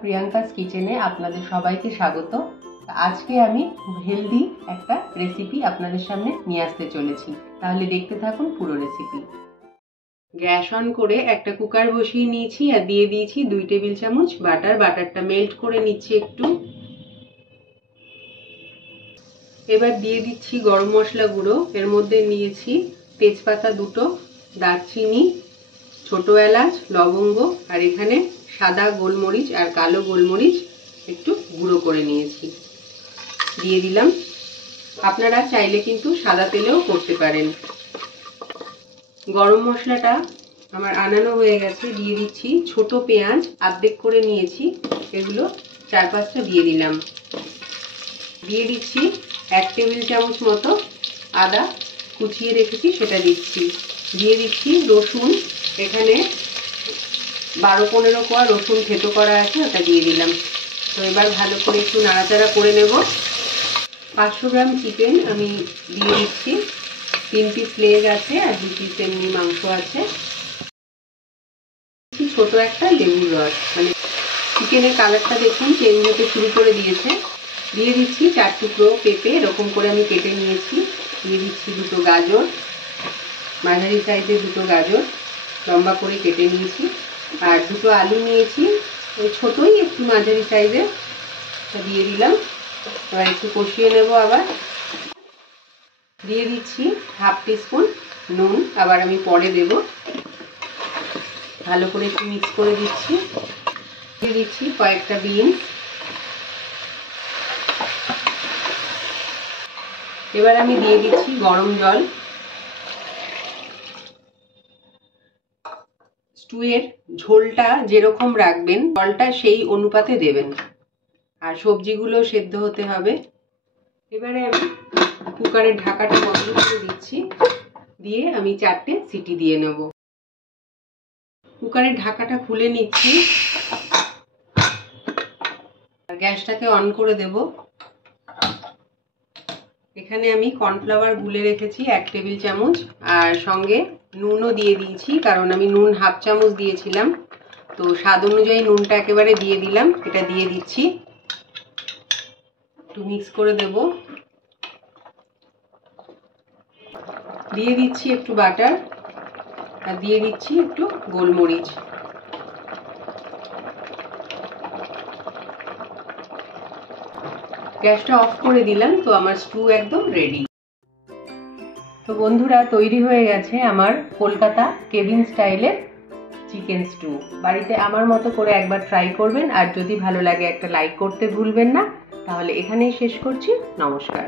Priyanka's কিচেনে আপনাদের সবাইকে স্বাগত। আজকে আমি হেলদি একটা রেসিপি আপনাদের সামনে নিয়ে আসতে চলেছি, তাহলে দেখতে থাকুন পুরো রেসিপি। গ্যাস অন করে একটা কুকার বসিয়ে নিয়েছি আর দিয়ে দিয়েছি 2 টেবিল চামচ বাটার। বাটারটা মেল্ট করে নিচ্ছি একটু। এবার দিয়ে দিচ্ছি গরম মশলা গুঁড়ো। এর মধ্যে নিয়েছি তেজপাতা 2টো, দারচিনি, ছোট এলাচ, লবঙ্গ আর এখানে সাদা গোলমরিচ আর কালো গোলমরিচ একটু গুঁড়ো করে নিয়েছি, দিয়ে দিলাম। আপনারা চাইলে কিন্তু সাদা তেলেও করতে পারেন। গরম মশলাটা আমার আনানো হয়ে গেছে, দিয়ে দিচ্ছি ছোট পেঁয়াজ অর্ধেক করে নিয়েছি, এগুলো 4-5টা দিয়ে দিলাম। দিয়ে দিচ্ছি 1 টেবিল চামচ মতো আদা কুচিয়ে রেখেছি, সেটা দিচ্ছি। দিয়ে দিচ্ছি রসুন, এখানে 12-15 কোয়া রসুন থেতো করা আছে, ওটা দিয়ে দিলাম। তো এবার ভালো করে একটু নাড়াচাড়া করে নেব। 500 গ্রাম চিকেন আমি দিয়ে দিচ্ছি, 3 পিস লেগ আছে আর 2 পিস এমনি মাংস আছে। ছোট একটা লেবুর রস, মানে চিকেনের কালারটা দেখুন চেঞ্জ হতে শুরু করে দিয়েছে। দিয়ে দিচ্ছি 4 টুকরো পেঁপে, এরকম করে আমি কেটে নিয়েছি। দিয়ে দিচ্ছি 2টো গাজর, মাঝারি সাইজের 2টো গাজর লম্বা করে কেটে নিয়েছি। আর 2টো আলু নিয়েছি, ওই ছোটোই একটু মাঝারি সাইজের, দিয়ে দিলাম। এবার একটু কষিয়ে নেব। আবার দিয়ে দিচ্ছি 1/2 টিস্পুন নুন, আবার আমি পরে দেব। ভালো করে একটু মিক্স করে দিচ্ছি। দিয়ে দিচ্ছি কয়েকটা বিনস। এবার আমি দিয়ে দিচ্ছি গরম জল। স্টুয়ের ঝোলটা যেরকম রাখবেন, জলটা সেই অনুপাতে দেবেন, আর সবজিগুলো সেদ্ধ হতে হবে। এবারে আমি কুকারের ঢাকাটা বন্ধ করে দিচ্ছি, দিয়ে আমি 4টে সিটি দিয়ে নেব। কুকারের ঢাকাটা খুলে নিচ্ছি, গ্যাসটাকে অন করে দেব। এখানে আমি কর্নফ্লাওয়ার গুলে রেখেছি 1 টেবিল চামচ, আর সঙ্গে নুনও দিয়ে দিয়েছি, কারণ আমি নুন 1/2 চামচ দিয়েছিলাম, তো স্বাদ অনুযায়ী নুনটা একেবারে দিয়ে দিলাম। এটা দিয়ে দিচ্ছি, একটু মিক্স করে দেব। দিয়ে দিচ্ছি একটু বাটার, আর দিয়ে দিচ্ছি একটু গোলমরিচ। গ্যাসটা অফ করে দিলাম। তো আমার স্টু একদম রেডি। তো বন্ধুরা, তৈরি হয়ে গেছে আমার কলকাতা কেবিন স্টাইলের চিকেন স্টু। বাড়িতে আমার মতো করে একবার ট্রাই করবেন, আর যদি ভালো লাগে একটা লাইক করতে ভুলবেন না। তাহলে এখানেই শেষ করছি। নমস্কার।